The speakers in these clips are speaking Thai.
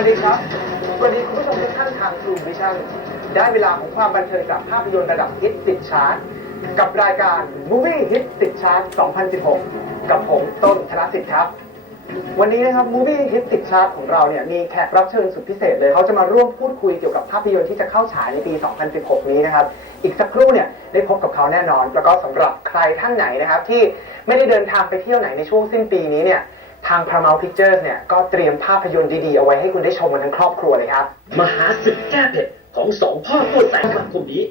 สวัสดีคุณผู้ชมทุกท่านทาง True Vision ได้เวลาของความบันเทิงจากภาพยนตร์ระดับฮิตติดชาร์ตกับรายการ Movie Hit ติดชาร์ต 2016 กับผมต้นธนสิทธิ์ครับ วันนี้นะครับ Movie Hit ติดชาร์ตของเราเนี่ยมีแขกรับเชิญสุดพิเศษเลย เขาจะมาร่วมพูดคุยเกี่ยวกับภาพยนตร์ที่จะเข้าฉายในปี 2016 นี้นะครับ อีกสักครู่เนี่ยได้พบกับเขาแน่นอน แล้วก็สำหรับใครท่านไหนนะครับที่ไม่ได้เดินทางไปเที่ยวไหนในช่วงสิ้นปีนี้เนี่ย ทาง Paramount Pictures เนี่ย ก็เตรียมภาพยนตร์ดีๆ เอาไว้ให้คุณได้ชมกันทั้งครอบครัวเลยครับ มหาศึกแก้เผ็ดของสองพ่อพูดแสงสังคมนี้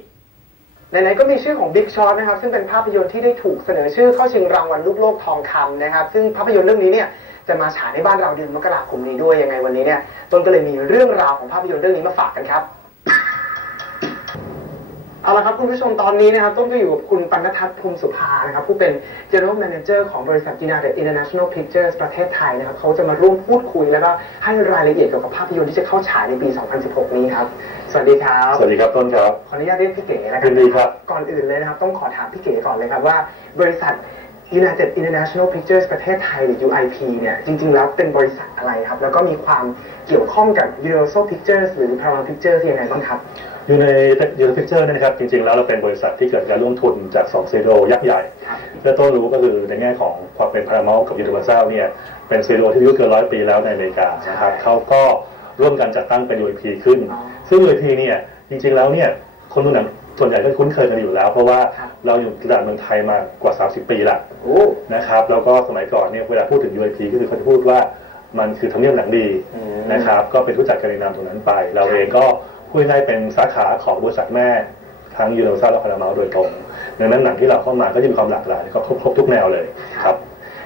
ไหนๆก็มีชื่อของ Big Shot นะครับ ซึ่งเป็นภาพยนตร์ที่ได้ถูกเสนอชื่อเข้าชิงรางวัลลูกโลกทองคำนะครับ ซึ่งภาพยนตร์เรื่องนี้เนี่ยจะมาฉายในบ้านเราเดือนมกราคมนี้ด้วยยังไงวันนี้เนี่ยต้นก็เลยมีเรื่องราวของภาพยนตร์เรื่องนี้มาฝากกันครับ เอาละครับคุณผู้ชมตอนนี้นะครับต้นก็อยู่กับคุณปัณทัศน์ภูมิสุภานะครับผู้เป็น General Manager ของบริษัท United International Pictures ประเทศไทยนะครับเขาจะมาร่วมพูดคุยแล้วก็ให้รายละเอียดเกี่ยวกับภาพยนตร์ที่จะเข้าฉายในปี 2016 นี้ครับ สวัสดีครับสวัสดีครับต้นครับ ขออนุญาตเรียกพี่เก๋แล้วกัยินดีครับ ก่อนอื่นเลยนะครับต้องขอถามพี่เก๋ก่อนเลยครับว่า บริษัท United International Pictures ประเทศไทยหรือ UIP เนี่ยจริง ๆ แล้วเป็นบริษัทอะไรครับ แล้วก็มีความเกี่ยวข้องกับ Universal Pictures หรือ Paramount Pictures ยังไงบ้างครับอ ยู่ในยูนิพิเจอร์เนี่ยนะครับจริงๆแล้วเราเป็นบริษัทที่เกิดการร่วมทุนจาก2ซีโรยักษ์ใหญ่ครับเริ่มต้นรู้ก็คือในแง่ของความเป็นพาราเมลกับยูนิเวอร์แซลเนี่ยเป็นซีโรที่อายุเกินร้อยปีแล้วในอเมริกานะครับเขาก็ร่วมกันจัดตั้งเป็น UIP ขึ้น ซึ่ง UIP เนี่ยจริงๆแล้วเนี่ยคนดูหนังส่วนใหญ่ก็คุ้นเคยกันอยู่แล้ว เพราะว่าเราอยู่ตลาดเมืองไทยมากว่า 30 ปีละโอ้นะครับแล้วก็สมัยก่อนเนี่ยเวลาพูดถึง UIP ก็คือเขาจะพูดว่ามันคือทำเนียบหนังดีนะครับก็เป็นรู้จักกันในนามตรงนั้นไป เราเองก็ พูดง่ายๆเป็นสาขาของบริษัทแม่ทั้งยูนิเวอร์แซลและพาราเมลโดยตรงดังนั้นหนังที่เราเข้ามาก็จะมีความหลากหลายก็ครบครบทุกแนวเลยครับ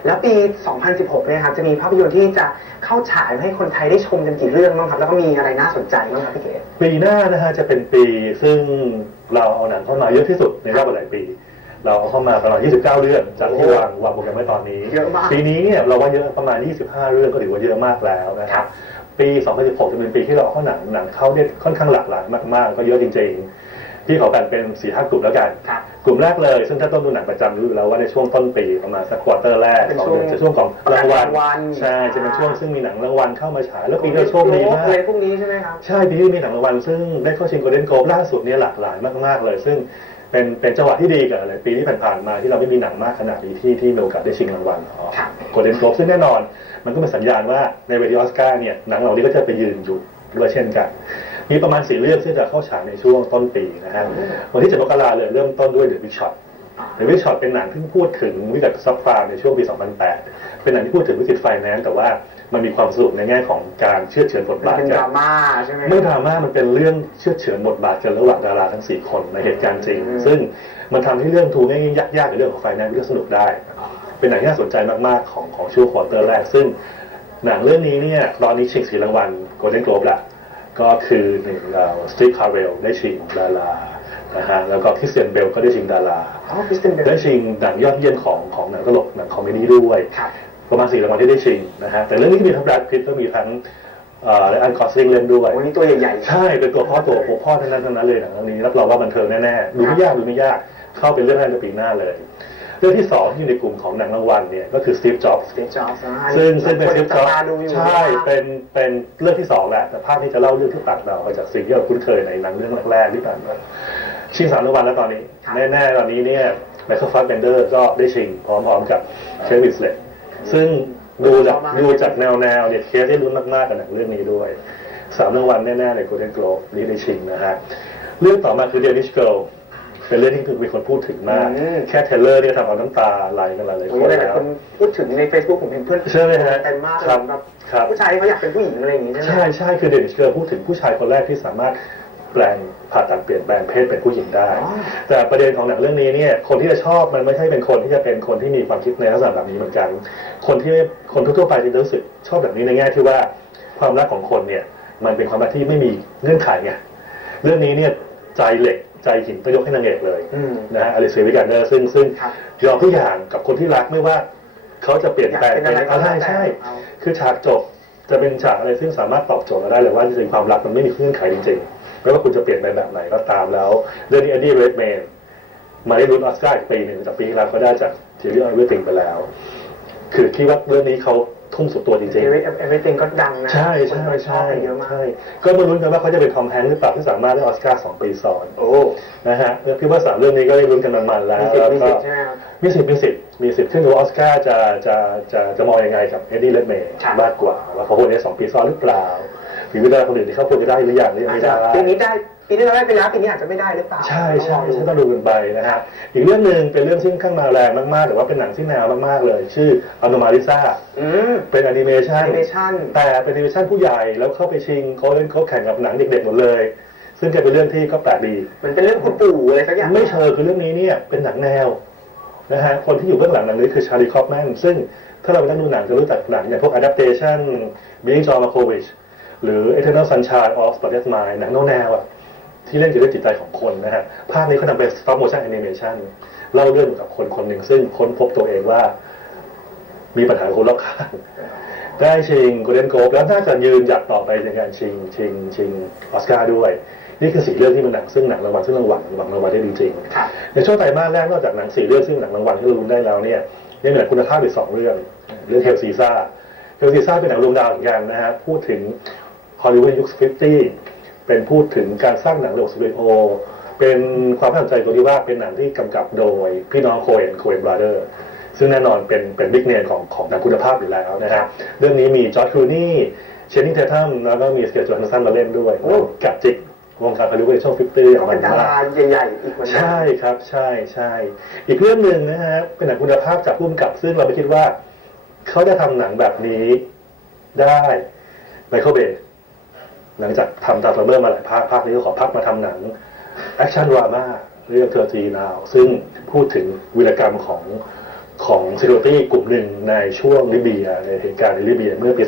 แล้วปี 2016 เนี่ยครับจะมีภาพยนตร์ที่จะเข้าฉายให้คนไทยได้ชมกันกี่เรื่องบ้างครับ แล้วก็มีอะไรน่าสนใจบ้างครับพี่เก๋ปีหน้านะฮะจะเป็นปีซึ่งเราเอาหนังเข้ามาเยอะที่สุดในรอบหลายปี เราเอาเข้ามาประมาณ 29 เรื่องจากที่วางวางโปรแกรมไว้ตอนนี้เยอะมากปีนี้เนี่ยเราว่าเยอะประมาณ 25 เรื่องก็ถือว่าเยอะมากแล้วนะคครัรับบ ปี2016จะเป็นปีที่เราเข้าหนังหนังเข้าเนี่ยค่อนข้างหลากหลายมากๆ ก็เยอะจริงๆที่เขาแบ่งเป็นสี่ห้ากลุ่มแล้วกันครับกลุ่มแรกเลยซึ่งถ้าต้นดูหนังประจำรู้อยู่แล้วว่าในช่วงต้นปีประมาณสักควอเตอร์แรกเป็นของช่วงเดือนจะช่วงของรางวัลรางวัลใช่จะเป็นช่วงซึ่งมีหนังรางวัลเข้ามาฉายแล้วปีนี้เราโชคดีมากอะไรพวกนี้ใช่ไหมครับใช่ปีนี้มีหนังรางวัลซึ่งได้เข้าชิงโกลเด้นโกลบล่าสุดเนี่ยหลากหลายมากๆเลย ซึ่งเป็นเป็นจังหวะที่ดีกับหลายปีที่ผ่านๆมาที่เราไม่มีหนังมากขนาดนี้ที่ที่มีโอกาสได้ชิงรางวัลครับโกลเด้นโกลบซึ่งแน่นอน มันก็เป็นสัญญาณว่าในเวทีออสการ์เนี่ยหนังเหล่านี้ก็จะไปยืนอยู่ด้วยเช่นกัน มีประมาณสี่เรื่องที่จะเข้าฉายในช่วงต้นปีนะฮะวันที่7มกราเลยเริ่มต้นด้วย The Big Shot เดวิดช็อตเป็นหนังที่พูดถึงวิกฤตซับพลายในช่วงปี 2008 เป็นหนังที่พูดถึงวิกฤตไฟแนนซ์แต่ว่ามันมีความสนุกในแง่ของการเชื่อดเฉือนบทมันบาทเป็นดกัรานม่าใช่ไหมไม่ดราม่ามันเป็นเรื่องเชื่อดเฉือนบทบาทกันระหว่างดาราทั้ง 4 คนในเหตุการณ์จริงอืมซึ่งมันทำให้เรื่องทูง่ายๆยากๆกับเรื่องของไฟแนนซ์ก็สนุกได้ เป็นหนังที่น่าสนใจมากๆของของช่วงควอเตอร์แรก ซึ่งหนังเรื่องนี้เนี่ยตอนนี้ชิงสีรางวัลโกลเด้นโกลบละก็คือหนึ่งเราสตีฟคาร์เรลได้ชิงดารานะฮะแล้วก็คริสเตียนเบลก็ได้ชิงดาราอ๋อคริสตินเบลได้ชิงหนังยอดเยี่ยมของของหนังตลกหนังคอมเมดี้ด้วยครับประมาณสี่รางวัลที่ได้ชิงนะฮะแต่เรื่องนี้ก็มีทั้งแบรดพิตก็มีทั้งเอ่อและอันคอสซิงเล่นด้วยวันนี้ตัวใหญ่ๆใช่เป็นตัวพ่อตัวหัวพ่อทั้งนั้นทั้งนั้นเลยหนังเรื่องนี้รับรองว่าบันเทิงแน่ๆดูไม่ยากดูไม่ยากเข้าเป็นเรื่องแรกในปีหน้าเลยเรื่องที่สองที่อยู่ในกลุ่มของหนังรางวัลเนี่ยก็คือ Steve Jobs สตีฟจ็อบส์นะซึ่งซึ่งเป็นค Steve จับ Jobs ตาดูอยู่ใช่เป็นเป็นเรื่องที่สองแล้ว แต่ภาคที่จะเล่าเรื่องที่ต่างดาวไปจากสิ่งที่เราคุ้นเคยในหนังเรื่องแรกๆที่ผ่านมาชิงสามรางวัลแล้วตอนนี้ แน่ๆตอนนี้เนี่ยไมเคิลฟาสเบนเดอร์ก็ได้ชิงพร้อมๆกับเควินสเลตซึ่งดูจากดูจากแนวแนวๆเนี่ยเคสได้ลุ้นมากๆกับหนังเรื่องนี้ด้วยสามรางวัลแน่ๆใน Golden Globe นี้ได้ชิงนะฮะเรื่องต่อมาคือ Danish Girl เป็น เรื่องที่มีคนพูดถึงมาก อืม แค่เทรลเลอร์เนี่ยทำเอาน้ำตาไหลกันหลายๆโอ้คยนหลายแล้ๆวคนพูดถึงใน Facebook ผมเห็นเพื่อนใช่ไหมฮะเต็มมากเลยครับแบบครับ ผู้ชายที่เขาอยากเป็นผู้หญิงอะไรอย่างงี้ใช่ไหม ใช่ใช่คือเดนิชเกอร์พูดถึงผู้ชายคนแรกที่สามารถแปลงผ่าตัดเปลี่ยนแปลงเพศเป็นผู้หญิงได้ อ๋อ แต่ประเด็นของหนังเรื่องนี้เนี่ยคนที่จะชอบมันไม่ใช่เป็นคนที่จะเป็นคนที่มีความคิดในลักษณะแบบนี้เหมือนกัน คนที่คนทั่วๆไปจะรู้สึกชอบแบบนี้ในแง่ที่ว่าความรักของคนเนี่ยมันเป็นความรักที่ไม่มีเงื่อนไขไงเรื่องนี้เนี่ยใจเหล็ก ใจหินต้องยกให้นางเอกเลยอืมนะฮะอลิเซียวิกันเดอร์ซึ่งซึ่งครับยอมทุกอย่างกับคนที่รักไม่ว่าเขาจะเปลี่ยนแปลงอยากเป็นอะไรก็ใช่แล้วแต่ใช่เอาคือฉากจบจะเป็นฉากอะไรซึ่งสามารถตอบโจทย์เราได้เลยว่าจริงๆความรักมันไม่มีเงื่อนไขจริงๆไม่ว่าคุณจะเปลี่ยนไปแบบไหนก็ตามแล้วเรื่องนี้แอนดี้เรดแมนมาได้ลุ้นออสการ์อีกปีหนึ่งจากปีที่แล้วก็ได้จากทีรีส์ออริเวติงไปแล้ว คือคิดว่าเรื่องนี้เขา ทุ่มสุดตัวจริงเอๆเวอเวอร์ติงก็ดังนะ ใช่คนใช่ก็ชอบใช่กันเยอะมากใช่ก็มาลุ้นกันว่าเขาจะเป็นทอมแฮงค์หรือเปล่าที่สามารถได้ออสการ์สองปีซ้อนโอ้นะฮะเรื่องพี่ว่าสามเรื่องนี้ก็ได้ลุ้นกันมันๆแล้วมีสิทแล้วธิ์มีก็สิทธิ์ใช่ไหมครับมีสิทธิ์มีสิทธิ์มีสิทธิ์ขึ้นกับว่าออสการ์จะจะจะจะมองยังไงกับเอ็ดดี้เลดเมย์ครับมากกว่าว่าเขาควรได้สองปีซ้อนหรือเปล่าหรือไม่ได้คนอื่นที่เขาควรจะได้หรือยังหรือยังอาจไม่จะได้ปีนี้ได้ ปีนี้เราได้ไปแล้วปีนี้อาจจะไม่ได้หรือเปล่าใช่ใช่ต้องรอดูใช่ต้องดูกันไปนะฮะอีกเรื่องหนึ่งเป็นเรื่องที่ค่อนข้างมาแรงมากๆแต่ว่าเป็นหนังที่แนวมากๆเลย ชื่ออ n o m a l i s a อืมเป็นแอนิเมชัแอนนิเมชั่นแต่เป็นแอนิเมชันผู้ใหญ่แล้วเข้าไปชิงเขาเล่นเขาแข่งกับหนังเด็กๆหมดเลย ซึ่งจะเป็นเรื่องที่ก็แปลกดี มันเป็นเรื่องคุณปู่อะไรสักอย่างไม่เชิงคือเรื่องนี้เนี่ยเป็นหนังแนวนะฮะคนที่อยู่เบื้องหลังหนังนี้คือชาลีคอปแมนซึ่งถ้าเราไปนั่งดูหนังจะรู้จักหนังอย่างพวก adaptation being John Malkovich หรือ Eternal Sunshine of Spotless Mind หนังแนวๆอะ ที่เล่นเกี่ยวกับจิตใจของคนนะฮะภาคนี้เขาทำเป็น stop motion animation เล่าเรื่องเกี่ยวกับคนคนหนึ่งซึ่งค้นพบตัวเองว่า มีปัญหากับคนรอบข้างได้ชิงโกลเด้นโกลบแล้วน่าจะยืนหยัดต่อไปในการชิงชิงชิงออสการ์ด้วย นี่คือสี่เรื่องที่เป็นหนังซึ่งหนังรางวัลซึ่งรางวัลหวังรางวัลได้จริงๆครับในช่วงไตรมาสแรกนอกจากหนังสี่เรื่องซึ่งหนังรางวัลที่เราลุ้นได้แล้วเนี่ยยังมีหนังคุณภาพอีกสองเรื่องเรื่องเฮลซีซ่าเฮลซีซ่าเป็นหนังรวมดาวเหมือนกันนะฮะพูดถึงฮอลลีวูดยุค50 เป็นพูดถึงการสร้างหนังระบบสตูดิโอเป็นความน่าสนใจตรงที่ว่าเป็นหนังที่กำกับโดยพี่น้องโคเอนโคเอนบราเดอร์ซึ่งแน่นอนเป็นเป็นบิ๊กเนมของของหนังคุณภาพอยู่แล้วนะฮะเรื่องนี้มีจอร์จครูนี่เชนนิงเททัมแล้วก็มีสเกลจอห์นสันมาเล่นด้วยโอ้กับจิกวงการฮอลลีวูดในช่วง50เขาเป็นดาราใหญ่ๆอีกเหมือนกัใช่ครับใช่ใช่อีกเรื่องหนึ่งนะฮะเป็นหนังคุณภาพจากผู้กำกับ ซึ่งเราไม่คิดว่า เขาจะทำหนังแบบนี้ได้ไมเคิลเบย์ หลังจากทำตาร์เบอร์มาหลายภาคภาคนี้ก็ขอพักมาทำหนังแอคชั่นดราม่าเรื่องเทอร์จีนาวซึ่งพูดถึงวีรกรรมของของ Security กลุ่มหนึ่งในช่วงลิเบีย ในเหตุการณ์ในลิเบียเมื่อปี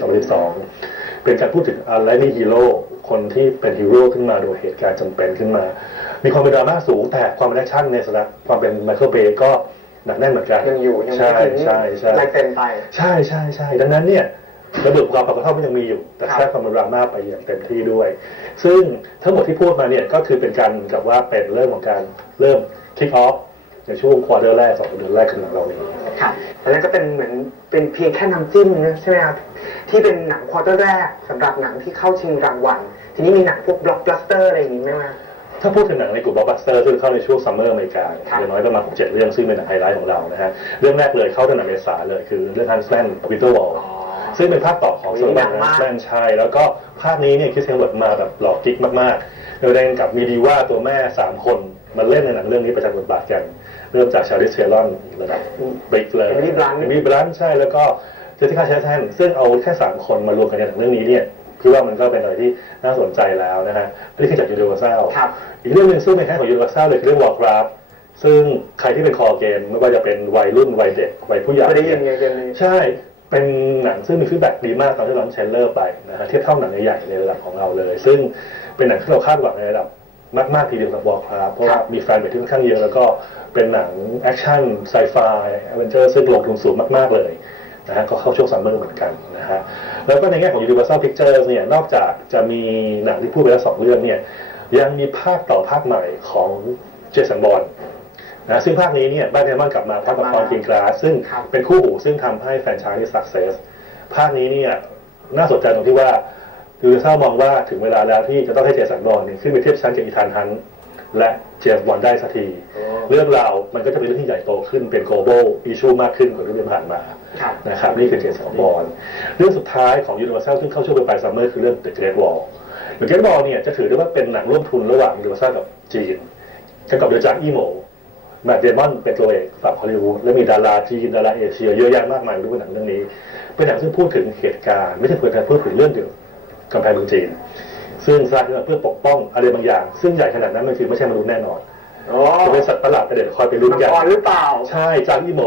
2012 เป็นการพูดถึงอะไรนี่ฮีโร่คนที่เป็นฮีโร่ขึ้นมาโดยเหตุการณ์จำเป็นขึ้นมา มีความเป็นดราม่าสูงแต่ความเป็นแอคชั่นในสระความเป็นไมเคิลเบย์ก็หนักแน่นเหมือนกันยังอยู่ยังใช่ไม่ถึงใช่ใช่ลายเซ็นไป ใช่ใช่ใช่ดังนั้นเนี่ย ระเบิดความปรับกระท่อมมันยังมีอยู่ แต่ครับแทรกความเป็นดราม่าไปอย่างเต็มที่ด้วย ซึ่งทั้งหมดที่พูดมาเนี่ยก็คือเป็นการเหมือนกับว่าเป็นเริ่มของการเริ่ม kick off ในช่วงควอเตอร์แรกสองเดือนแรกของเรานี้ครับอันนั้นก็เป็นเหมือนเป็นเพียงแค่น้ำจิ้มนะใช่ไหมครับที่เป็นหนังควอเตอร์แรกสำหรับหนังที่เข้าชิงรางวัลทีนี้มีหนังพวกบล็อกบัสเตอร์อะไรอย่างนี้ไหมครับถ้าพูดถึงหนังในกลุ่มบล็อกบัสเตอร์ซึ่งเข้าในช่วงซัมเมอร์อเมริกาครับอย่างน้อยประมาณหกเจ็ดเรื่องซึ่งเป็นหนังไฮไลท์ของเรานะฮะเรื่องแรกเลยเข้าตั้งแต่เมษาเลยคือเรื่องฮันส์แลนด์วิเตอร์วอล ซึ่งเป็นภาคต่อของโอ้ยโซดับันงมากแลนชัยแล้วก็ภาคนี้เนี่ยคริสเตียนเวิร์ดมาแบบหล่อกิ๊กมากๆโดยแรงกับมีดีว่าตัวแม่สามคนมาเล่นในหนังเรื่องนี้ประชันบทบาทกัน เริ่มจากชาริสเชลอนระดับบิ๊กเลย Emily Blunt มีบลันใช่แล้วก็เจสสิก้าเชสแทนซึ่งเอาแค่สามคนมารวมกันในหนังเรื่องนี้เนี่ยพี่ว่ามันก็เป็นอะไรที่น่าสนใจแล้วนะฮะนี่คือจากยูนิเวอร์แซลครับอีกเรื่องหนึ่งซึ่งเป็นแค่ของยูนิเวอร์แซลเลยคือเรื่องวอร์คราฟซึ่งใครที่เป็นคอเกมไม่ว่าจะเป็นวัยรุ่นวัยเด็กวัยผู้ใหญ่ไม่ได้ยินไงเกมนี้ใช่ เป็นหนังซึ่งมีฟีดแบ็กดีมากตอนที่เราเชนเลอร์ไปนะฮะเทียบเท่าหนังใหญ่ๆในระดับของเราเลย ซึ่งเป็นหนังที่เราคาดหวังในระดับมากๆทีเดียวสำหรับวอลคราฟเพราะว่ามีแฟนเบสที่ค่อนข้างเยอะแล้วก็เป็นหนังแอคชั่นไซไฟแอเวนเจอร์ซึ่งลงทุนสูงมาก ๆเลยนะฮะก็เข้าช่วงซัมเมอร์เหมือนกันนะฮะแล้วก็ในแง่ของ Universal Pictures เนี่ยนอกจากจะมีหนังที่พูดไปแล้วสองเรื่องเนี่ยยังมีภาคต่อภาคใหม่ของเจสันบอล นะซึ่งภาคนี้เนี่ยบ้านเดมอนกลับมาพร้อมกับพรกินกราสซึ่งครับเป็นคู่หูซึ่งทำให้แฟรนไชส์นี้สักเซสภาคนี้เนี่ยน่าสนใจตรงที่ว่าคือเศร้ามองว่าถึงเวลาแล้วที่จะต้องให้เจสันบอลเนี่ยขึ้นไปเทียบชั้นกับอีธานฮันต์และเจมส์บอลได้สักที เรื่องราวมันก็จะเป็นเรื่องที่ใหญ่โตขึ้นเป็น global issue มากขึ้นกว่าที่ผ่านมาครับนะครับนี่คือเจสันบอลเรื่องสุดท้ายของ Universal ซึ่งเข้าช่วงปลายซัมเมอร์คือเรื่อง The Great Wall The Great Wall เนี่ยจะถือได้ว่าเป็นหนังร่วมทุนระหว่าง Universal กับจีนกำกับโดยจางอีโม แมตต์เดมอนเป็นตัวเอกฝั่งฮอลลีวูดและมีดาราจีนดาราเอเชียเยอะแยะมากมายรู้ว่าหนังเรื่องนี้ เป็นหนังซึ่งพูดถึงเหตุการณ์ไม่ใช่เพียงแต่พูดถึงเรื่องเดียวกำแพงเมืองจีน ซึ่งสร้างขึ้นมาเพื่อปกป้องอะไรบางอย่าง ซึ่งใหญ่ขนาดนั้นมันคือไม่ใช่มนุษย์แน่นอนโอ้จะเป็นสัตว์ประหลาดประเด็นคอยไปลุ้นมังกันกรหรือเปล่า ใช่จางอีโม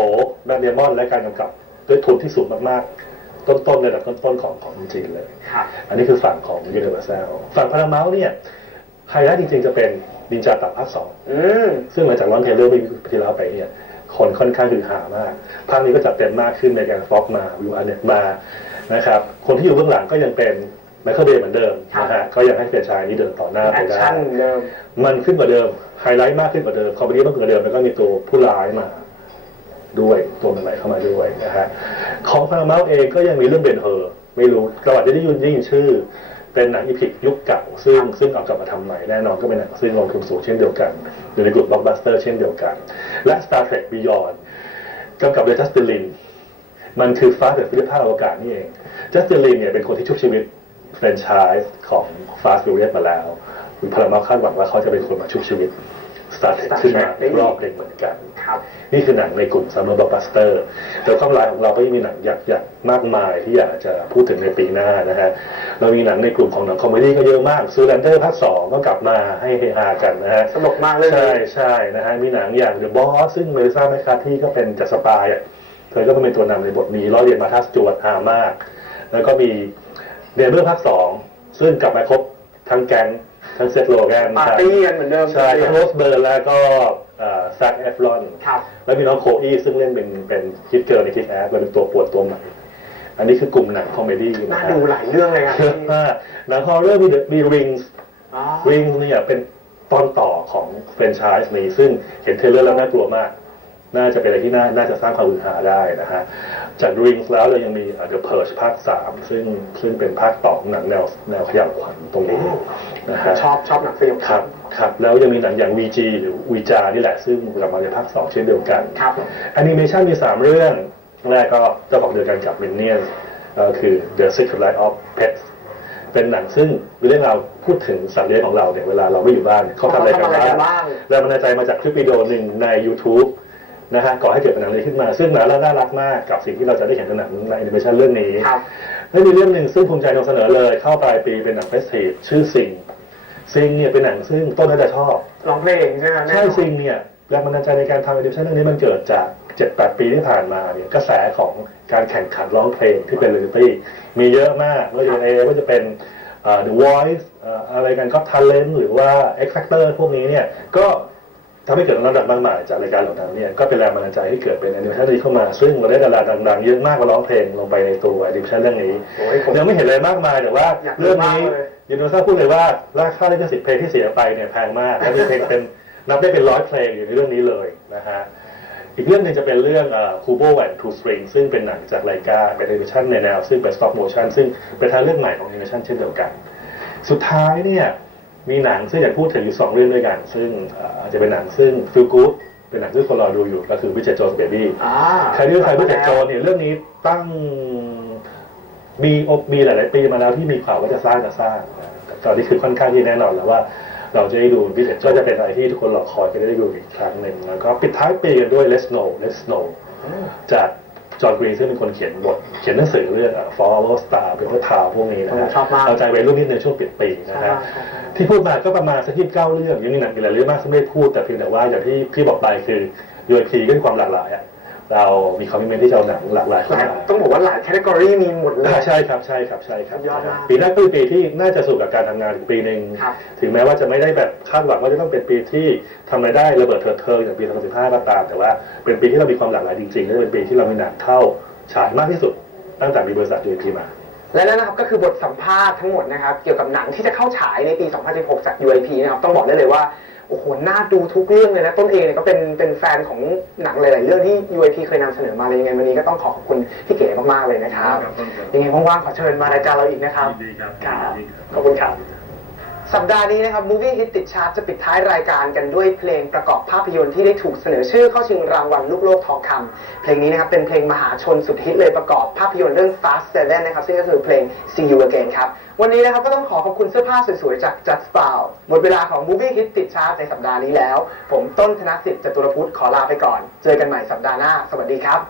แมตต์เดมอนและการกำกับด้วยทุนที่สูงมากๆ ต้นๆระดับต้นๆของของเมืองจีนเลยครับอันนี้คือฝั่งของ Universal ฝั่งพาราเมลเนี่ยไฮไลท์จริงๆจะเป็น นินจาตับภาคสองอืมซึ่งหลังจากร้อนเทเลอร์ไปที่แล้วไปเนี่ยคนค่อนข้างฮือฮามากภาคนี้ก็จัดเต็มมากขึ้นในการฟ็อกมาวิวอันเน็ตมานะครับ คนที่อยู่เบื้องหลังก็ยังเป็นไมเคิลเบย์เหมือนเดิมนะฮะก็ยังให้เฟรนไชายนี้เดินต่อหน้าแอไปคได้ชั่นเหมือนเดิมมันขึ้นกว่าเดิมไฮไลท์มากขึ้นกว่าเดิมคอมเมดี้มากขึ้นกว่าเดิมแล้วก็มีตัวผู้ร้ายมาด้วยตัวใหม่ๆเข้ามาด้วยนะฮะของพาราเมลเองก็ยังมีเรื่องเบนเฮอร์ไม่รู้เราอาจจะได้ยินได้ยินชื่อ เป็นหนังอีพิกยุคเก่าซึ่งซึ่งเอากลับมาทำใหม่แน่นอนก็เป็นหนังซึ่งลงทุนสูงเช่นเดียวกันอยู่ในกลุ่มบล็อกบัสเตอร์เช่นเดียวกัน และ Star Trek Beyond กำกับโดยจัสตินลิน มันคือฟ้าเดอดฟิลิปภาอวกาศนี่เองจัสตินลินเนี่ยเป็นคนที่ชุบชีวิตแฟรนไชส์ของฟาสต์ฟิวเรียสมาแล้วคุณพารามาคาดหวังว่าเขาจะเป็นคนมาชุบชีวิต Star Trek Star ขึ้นมา Trek ได้อีกรอบหนึ่งเหมือนกันครับนี่คือหนังในกลุ่ม Summer Blockbuster แต่ความหลายของเราก็ยังมีหนังยักษ์ๆมากมายที่อยากจะพูดถึงในปีหน้านะฮะ เรามีหนังในกลุ่มของหนังคอมเมดี้ก็เยอะมากซูแลนเดอร์ภาคสองก็กลับมาให้เฮฮากันนะฮะ สนุกมากเลย ใช่ใช่นะฮะ มีหนังอย่าง The Boss ซึ่งเมลิซ่าแมคคาที่ก็เป็นจัดสปายอะเธอก็เป็นตัวนำในบทนี้ล้อเรียนมาทัสจวดฮามาก แล้วก็มีเดนเบอร์ภาคสองซึ่งกลับมาครบทั้งแก๊ง ทั้งเซตโลแกนปาร์ตี้กันเหมือนเดิมใช่ทั้งโรสเบิร์นแล้วก็แซคเอฟรอนครับแล้วมีน้องโคอี้ซึ่งเล่นเป็นเป็นคิดเกิร์ลในคิดแอดเป็นตัวปวดตัวใหม่อันนี้คือกลุ่มหนังคอมเมดี้น่านะดูหลายเรื่องเลยครับเยอะมากหนังฮอร์เรอร์มีมีริงส์อ๋อริงส์เนี่ยเป็นตอนต่อของแฟรนไชส์นี้ซึ่งเห็นเทรลเลอร์แล้วน่ากลัวมาก น่าจะเป็นอะไรที่น่าน่าจะสร้างความฮือฮาได้นะฮะ จาก Rings แล้วเรายังมี uh, The Purge ภาค3ซึ่งซึ่งเป็นภาคต่อของหนังแนวแนวขยำขวัญตรงนี้นะฮะชอบชอบหนังสยองครับครับ แล้วยังมีหนังอย่าง VG หรือ VJ นี่แหละ ซึ่งกลับมาในภาค2เช่นเดียวกันครับแอนิเมชันมี3เรื่องแรกก็เจ้าของเดียวกันกับ Minions ก็คือ The Secret Life of Pets เป็นหนังซึ่งมีเรื่องราวพูดถึงสัตว์เลี้ยงของเราเนี่ยเวลาเราไม่อยู่บ้านเขาทำอะไรกันเขาทำอะไรกันบ้าบ้างงแรงบันดาลใจมาจากคลิปวิดีโอหนึ่งใน YouTube นะฮะก่อให้เกิดเป็นหนังนี้ขึ้นมา ซึ่งหนังแล้วน่ารักมากกับสิ่งที่เราจะได้เห็นในหนังในแอนิเมชันเรื่องนี้ครับและมีเรื่องหนึ่งซึ่งภูมิใจนำเสนอเลยเข้าปลายปีเป็นหนังเฟสทีฟชื่อซิงซิงเนี่ยเป็นหนังซึ่งต้นน่าจะชอบร้องเพลงใช่ไหมครับใช่ซิงเนี่ยแรงบันดาลใจในการทำแอนิเมชันเรื่องนี้มันเกิดจาก 7-8 ปีที่ผ่านมาเนี่ยกระแสของการแข่งขันร้องเพลงที่เป็นเรียลลิตี้มีเยอะมากไม่ว่าจะเป็นเอว่าจะเป็นเอ่อ The Voice เอ่ออะไรกันก็ Talent หรือว่า X Factor พวกนี้เนี่ยก็ ทำให้เกิดระดับมากมายจากรายการเหล่านั้นเนี่ยก็เป็นแรงบันดาลใจให้เกิดเป็นแอนิเมชันนี้เข้ามา ซึ่งเราได้ดาราดังๆเยอะมากมาร้องเพลงลงไปในตัวแอนิเมชันเรื่องนี้โอ้ยผมยังไม่เห็นเลยมากมายแต่ว่าอยากดูเรื่องนี้มากเลยยูนิเวอร์แซลพูดเลยว่าราคาลิขสิทธิ์เพลงที่เสียไปเนี่ยแพงมากและมีเพลงเป็นนับได้เป็นร้อยเพลงอยู่ในเรื่องนี้เลยนะฮะอีกเรื่องหนึงจะเป็นเรื่องคูโบแอนทูสตริงซึ่งเป็นหนังจากรายการเป็นแอนิเมชันในแนวซึ่งเป็นสต็อปโมชั่นซึ่งเป็นทางเลือกใหม่ของแอนิเมชันเช่นเดียวกัน สุดท้ายเนี่ย มีหนังซึ่งอยากพูดถึงอยู่สองเรื่องด้วยกัน ซึ่งเอ่ออาจจะเป็นหนังซึ่งฟิลกู๊ดเป็นหนังที่คนรอดูอยู่ก็คือวิจิตโจนเบบี้อ่าใครที่ใครวิจิตโจนเนี่ยเรื่องนี้ตั้งมีอบมีหลาย ๆ ปีมาแล้วที่มีข่าวว่าจะสร้างจะสร้างนะแต่ตอนนี้คือค่อนข้างที่แน่นอนแล้วว่า เราจะได้ดูวิจิตก็จะเป็นอะไรที่ทุกคนรอคอยจะได้ดูอีกครั้งหนึ่งแล้วก็ปิดท้ายปีกันด้วย Let's Know Let's Know จาก จอห์นกรีนซึ่งเป็นคนเขียนบทเขียนหนังสือเรื่อง Follow Star เป็นว่าทาวพวกนี้นะฮะชอบมากเอาใจวัยรุ่นนิดในช่วงปิดปีนะฮะที่พูดมาก็ประมาณสักที่เก้าเรื่องยังมีหนังอีกหลายเรื่องมากที่ไม่ได้พูดแต่เพียงแต่ว่าอย่างที่พี่บอกไปคือ UIP ก็มีความหลากหลายอะ เรามีคอมมิชเมนที่จะเอาหนังหลากหลายเข้าหลายมาต้องบอกว่าหลายแคตตากรีมีหมดเลยอ่าใช่ครับใช่ครับใช่ครับสุดยอดมากปีหน้าก็เป็นปีที่น่าจะสู่กับการทำงานอีกปีหนึ่งครับ ถึงแม้ว่าจะไม่ได้แบบคาดหวังว่าจะต้องเป็นปีที่ทำรายได้ระเบิดเถิดเทิงอย่างปี 2015 ก็ตาม แต่ว่าเป็นปีที่เรามีความหลากหลายจริงๆและเป็นปีที่เรามีหนังเข้าฉายมากที่สุด ตั้งแต่มีบริษัท UIP มา และนั่นนะครับก็คือบทสัมภาษณ์ทั้งหมดนะครับ เกี่ยวกับหนังที่จะเข้าฉายในปี 2016 จาก UIP นะครับต้องบอกได้เลยว่า โอ้โหน่าดูทุกเรื่องเลยนะ ต้นเองเนี่ยก็เป็นเป็นแฟนของหนังหลาย ๆ เรื่องที่ UIP เคยนำเสนอมาเลยยังไงวันนี้ก็ต้องขอขอบคุณพี่เก๋มาก ๆ เลยนะครับยังไงว่างๆขอเชิญมารายการเราอีกนะครับ ยินดีครับครับ ยินดีครับขอบคุณครับ สัปดาห์นี้นะครับ Movie Hit ติดชาร์ตจะปิดท้ายรายการกันด้วยเพลงประกอบภาพยนตร์ที่ได้ถูกเสนอชื่อเข้าชิงรางวัลลูกโลกทองคำเพลงนี้นะครับเป็นเพลงมหาชนสุดฮิตเลยประกอบภาพยนตร์เรื่อง Fast Seven นะครับซึ่งก็คือเพลง See You Again ครับ วันนี้นะครับก็ต้องขอขอบคุณเสื้อผ้าสวยๆจาก Just Style หมดเวลาของ Movie Hit ติดชาร์ตในสัปดาห์นี้แล้ว ผมต้นธนสิทธิ์จตุรพุทธขอลาไปก่อน เจอกันใหม่สัปดาห์หน้า สวัสดีครับ